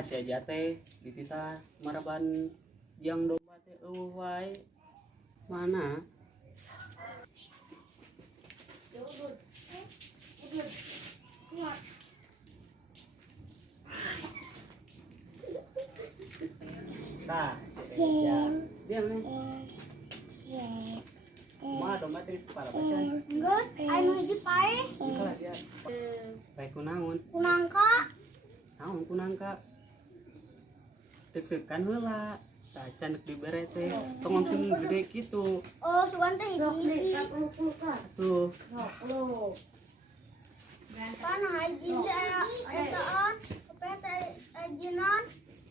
Nah si aja teh ditita maraban yang domba teh wae mana nah si aja diam nih mah domba teh para baca Geus anu hiji paes. itulah dia baik kunaon Kunangka. naon kunangka deg-degan heula sacan dek dibere teh tong langsung gede gitu Oh, sugan teh hiji. tuh Pan hiji etaan. Apa ajinan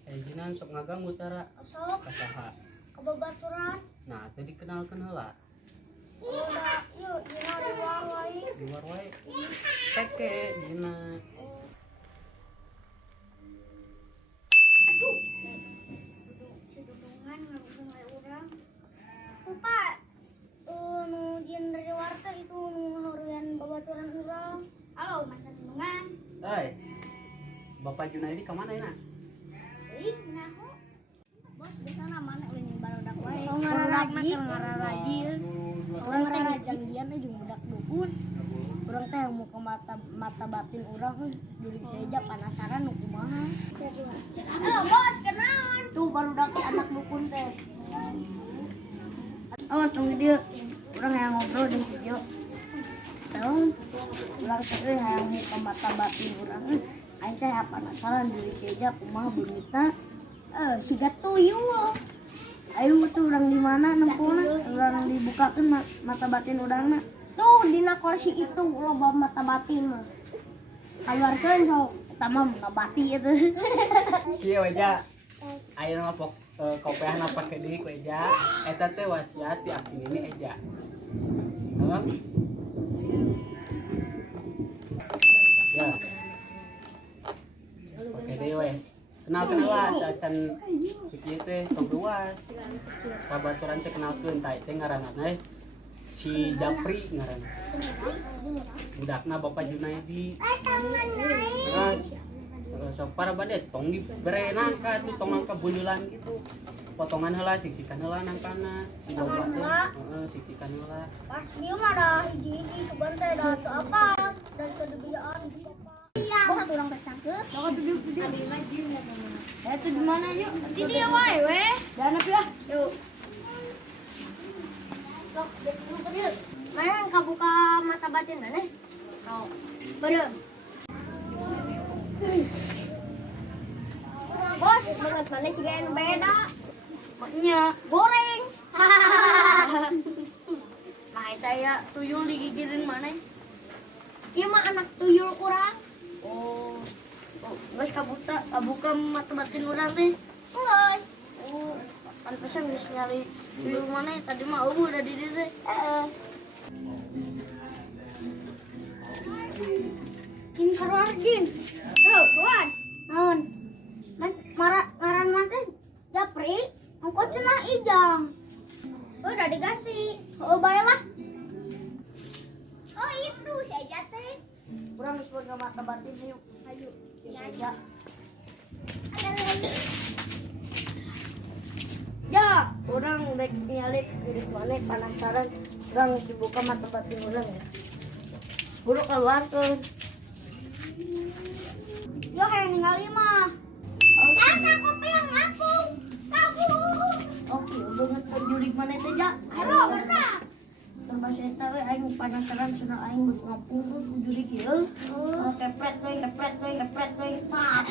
jinan sok ngagang utara sok kasaha kababaturan. nah tadi kenalkeun heula Udah, yuk, dina di luar wae. di luar wae teke dina Si dudungan ngabung wae urang. Lupa. Nu jin dari luar teh itu nu horian babaturan urang. Halo, mantan dudungan. Hai Bapak Junaidi ke mana ya? Ih, naho? Bos, biasana mana ulin yang barudak wae. Oh, ngararaji. Ngararajil. Orang teh ngajanggian teh jeung budak dukun. Urang teh mau ke mata batin urang diri saja penasaran nu kumaha. Halo, bos, kenaon? Tuh barudak anak dukun teh. Awas tong di dieu. Urang yang ngobrol jeung video. Tahu? Urang teh hayang mau ke mata batin urang. Aing teh penasaran diri saja kumaha beunita. Siga tuyul. Ayo tuh urang di mana nempuna? Urang dibukakeun mata batin urangna. Tuh dina kursi itu loba mata batin mah. Kaluarkeun sok eta mah ngabati itu. Kieu aja ayeuna mah kopeahna pake deui ku eja eta teh wasiat ti abdi ini eja paham ya oke deui we kenalkeun lah sacan kieu teh tong luas babaturan teh kenalkeun ta teh ngaranna si Japri ngaranna budakna Bapak Junaidi so para badet tong dibere nangka tuh tong nangka bundelan gitu potongan heula siksikan heula nangkana si domba teh siksikan heula Pas dia mah ada hiji-hiji sugan teh da teu apa dan teu dibijaan di papa. Bos atuh urang teh cangkeut. Sok duduk di dieu. Alina jin ya teman. Itu di mana yuk? Di dia wae we. Danep ya. Yuk. Sok duduk ke dieu. Mana kabuka mata batin maneh? Sok. Beureuh. Bos, banget mana sih yang beda? Maknya Goreng. nah eta ya tuyul digigirin mana? Ieu mah anak tuyul kurang. Oh. Geus kabuka mata batin urang teh. Geus. Oh, pantesan geus nyari tuyul mana tadi mah eueuh da di dieu teh. Jin karuar jin. Tuh, kawan. Naon? Ngaran mah teh Japri, engko cenah Ijang. Udah diganti. Oh, baiklah. Oh, itu si Aja teh. Urang geus boga mata batin yuk. Ayo, geus aja. Ya, orang rek nyalip diri mana penasaran. Urang geus dibuka mata batin urang ya. Buru keluarkeun. Yo hayang ningali mah. Aku pengen ngaku. Kamu. Oke, banget jurig mana teh ja. Halo, bener. Terbahasa eta we aing penasaran cenah aing geus ngapung ku jurig ieu. Kepret deui. Pak,